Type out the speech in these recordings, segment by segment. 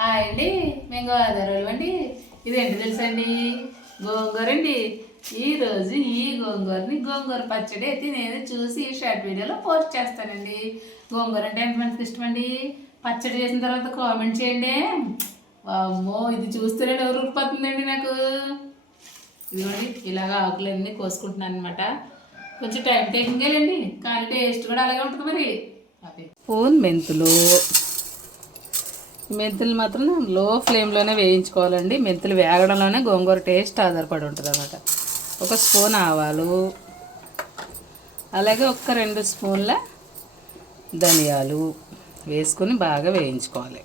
Hi అండి మేము గోదావరి అండి ఇది ఇదేంటి తెలుసండి? గోంగూర అండి. ఈరోజు ఈ గోంగూరని గోంగూర పచ్చడి అయితే నేను చూసి షార్ట్ వీడియోలో పోస్ట్ చేస్తానండి. గోంగూర అంటే ఎంతమందికి ఇష్టమండి? పచ్చడి చేసిన తర్వాత కామెంట్ చేయండి. అమ్మో ఇది చూస్తేనే ఎవరు ఉరిపోతుందండి నాకు. ఇదిగోండి ఇలాగ ఆకులన్నీ కోసుకుంటున్నాను అనమాట కొంచెం టైం టేకింగ్ వెళ్ళండి కానీ టేస్ట్ కూడా అలాగే ఉంటుంది మరి. ఫోన్ మెంతులు. మెంతులు మాత్రం లో ఫ్లేమ్లోనే వేయించుకోవాలండి. మెంతులు వేగడంలోనే గోంగూర టేస్ట్ ఆధారపడి ఉంటుంది అనమాట ఒక స్పూన్ ఆవాలు అలాగే ఒక్క రెండు స్పూన్ల ధనియాలు వేసుకొని బాగా వేయించుకోవాలి.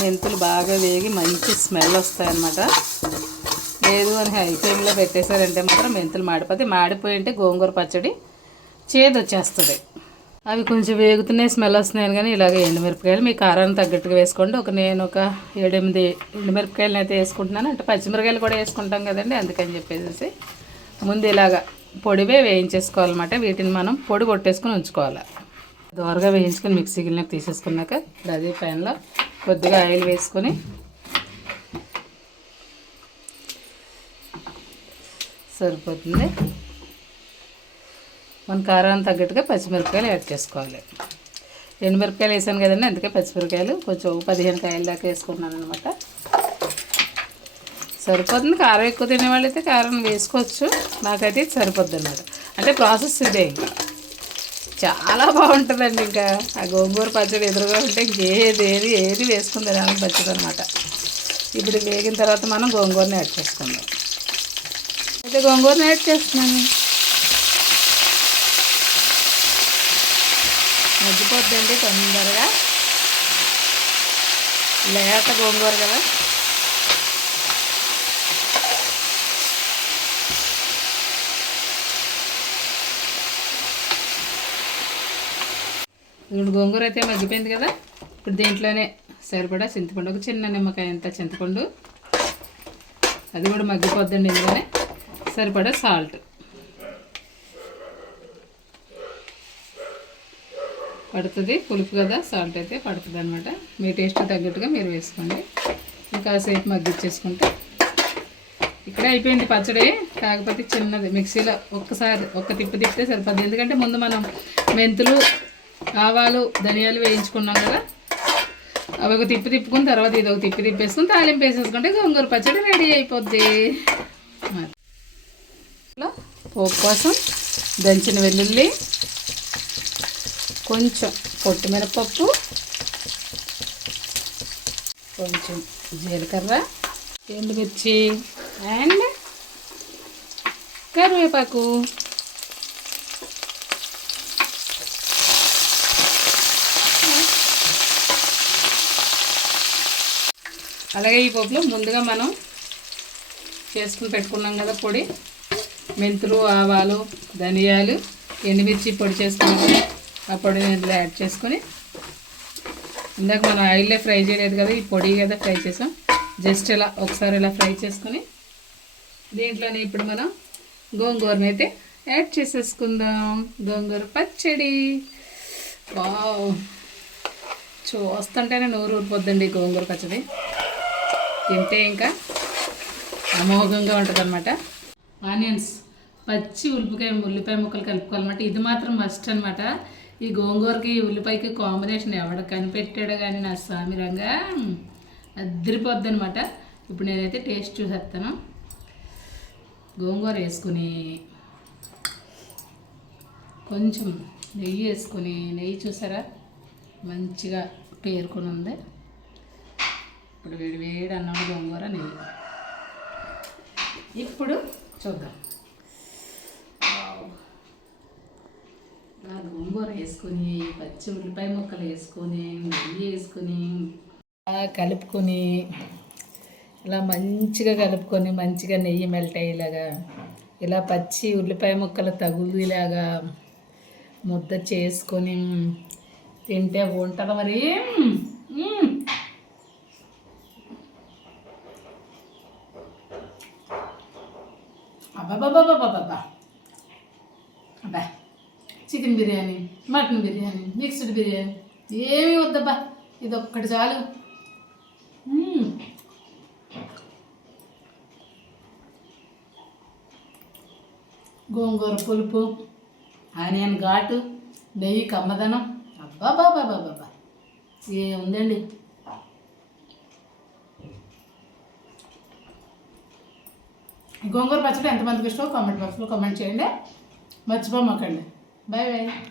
మెంతులు బాగా వేగి మంచి స్మెల్ వస్తాయన్నమాట లేదు అని హై ఫ్లేమ్లో పెట్టేశారంటే మాత్రం మెంతులు మాడిపోతే మాడిపోయి ఉంటే గోంగూర పచ్చడి చేదు వచ్చేస్తుంది అవి కొంచెం వేగుతున్నాయి స్మెల్ వస్తున్నాయి కానీ ఇలాగ ఎండుమిరపకాయలు. మీ కారాన్ని తగ్గట్టుగా వేసుకోండి. ఒక నేను ఒక ఏడెనిమిది ఎండుమిరపకాయలు అయితే వేసుకుంటున్నాను. అంటే పచ్చిమిరకాయలు కూడా వేసుకుంటాం కదండి అందుకని చెప్పేసి. ముందు ఇలాగ పొడివే వేయించేసుకోవాలన్నమాట. వీటిని మనం పొడి కొట్టేసుకొని ఉంచుకోవాలి. దోరగా వేయించుకొని మిక్సీ గిన్నెకి తీసేసుకున్నాక అదే ప్యాన్లో కొద్దిగా ఆయిల్ వేసుకొని సరిపోతుంది. మన కారానికి తగ్గట్టుగా పచ్చిమిరపకాయలు యాడ్ చేసుకోవాలి. ఎండుమిరపకాయలు వేసాను కదండి అందుకే పచ్చిమిరపకాయలు కొంచెం పదిహేను కాయల దాకా వేసుకున్నాను అనమాట సరిపోతుంది. కారం ఎక్కువ తినేవాళ్ళు అయితే కారం వేసుకోవచ్చు. నాకైతే ఇది సరిపోద్ది అనమాట అంటే ప్రాసెస్ ఇదే. చాలా బాగుంటుందండి ఇంకా. ఆ గోంగూర పచ్చడి ఎదురుగా ఉంటే ఇంకేది ఏది ఏది వేసుకుని తినాలని పచ్చడి అనమాట ఇప్పుడు వేగిన తర్వాత మనం గోంగూరని యాడ్ చేసుకుందాం. అయితే గోంగూరని యాడ్ చేస్తున్నాను. మగ్గిపోద్దండి తొందరగా. లేత గోంగూర కదా. ఇప్పుడు గోంగూర అయితే మగ్గిపోయింది కదా. ఇప్పుడు దీంట్లోనే సరిపడా చింతపండు ఒక చిన్న నిమ్మకాయ అంత చింతపండు. అది కూడా మగ్గిపోద్దండి ఇందులోనే. సరిపడా సాల్ట్. పడుతుంది. పులుపు కదా సాల్ట్ అయితే పడుతుంది అనమాట మీ టేస్ట్ తగ్గట్టుగా మీరు వేసుకోండి. ఇంకాసేపు మగ్గిచ్చేసుకుంటే. ఇక్కడే అయిపోయింది పచ్చడి. కాకపోతే చిన్నది. మిక్సీలో ఒక్కసారి ఒక్క తిప్పి తిప్పితే సరిపోద్ది. ఎందుకంటే ముందు మనం మెంతులు ఆవాలు ధనియాలు వేయించుకున్నాం కదా. అవి ఒక తిప్పి తిప్పుకుని తర్వాత ఇది ఒక తిప్పి తిప్పేసుకుని తాలింపు వేసేసుకుంటే గోంగూర పచ్చడి రెడీ అయిపోద్ది. మరి. పోపు కోసం దంచిన వెల్లుల్లి కొంచెం పొట్టిమిరపప్పు కొంచెం జీలకర్ర ఎండుమిర్చి అండ్ కరివేపాకు. అలాగే ఈ పప్పులో ముందుగా మనం చేసుకుని పెట్టుకున్నాం కదా పొడి. మెంతులు ఆవాలు ధనియాలు ఎండుమిర్చి పొడి చేసుకున్నాం. కదా, ఆ పొడిని ఇందులో యాడ్ చేసుకొని ఇందాక మనం ఆయిల్లో ఫ్రై చేయలేదు కదా ఈ పొడి కదా ఫ్రై చేసాం. జస్ట్ ఇలా ఒకసారి ఇలా ఫ్రై చేసుకొని దీంట్లోనే ఇప్పుడు మనం గోంగూరని అయితే యాడ్ చేసేసుకుందాం. గోంగూర పచ్చడి. వావ్! చూస్తుంటేనే నోరు ఊరిపోద్దండి గోంగూర పచ్చడి. తింటే ఇంకా అమోఘంగా ఉంటుంది అనమాట ఆనియన్స్ పచ్చి ఉల్లిపాయ ఉల్లిపాయ ముక్కలు కలుపుకోవాలన్నమాట. ఇది మాత్రం మస్ట్ అనమాట ఈ గోంగూరకి ఉల్లిపాయకి కాంబినేషన్ ఎవడ కనిపెట్టాడో కానీ నా సామిరంగా అద్దరిపోద్ది అనమాట ఇప్పుడు నేనైతే టేస్ట్ చూసేస్తాను గోంగూర వేసుకుని కొంచెం నెయ్యి వేసుకొని నెయ్యి చూసారా? మంచిగా పేరుకొని ఉంది. ఇప్పుడు వేడి వేడి అన్నం గోంగూర నెయ్యి. ఇప్పుడు చూద్దాం వావ్. ఆ గోంగూర వేసుకొని పచ్చి ఉల్లిపాయ ముక్కలు వేసుకొని నెయ్యి వేసుకొని కలుపుకొని ఇలా మంచిగా కలుపుకొని మంచిగా నెయ్యి మెల్ట్ అయ్యేలాగా ఇలా పచ్చి ఉల్లిపాయ ముక్కలు తగులులాగా ముద్ద చేసుకొని తింటే ఉంటుంది మరి మ్మ్. అబ్బాబాబాబాబాబా అబ్బా chicken biryani mutton biryani mixed biryani. ఏమీ వద్దబ్బా ఇది ఒక్కటి చాలు గోంగూర పులుపు ఆనియన్ ఘాటు నెయ్యి కమ్మదనం. అబ్బా బాబా బాబా ఏముందండి గోంగూర పచ్చడి ఎంతమందికి ఇష్టమో కామెంట్ బాక్స్లో కామెంట్ చేయండి. మర్చిపోమాకండి. 没人。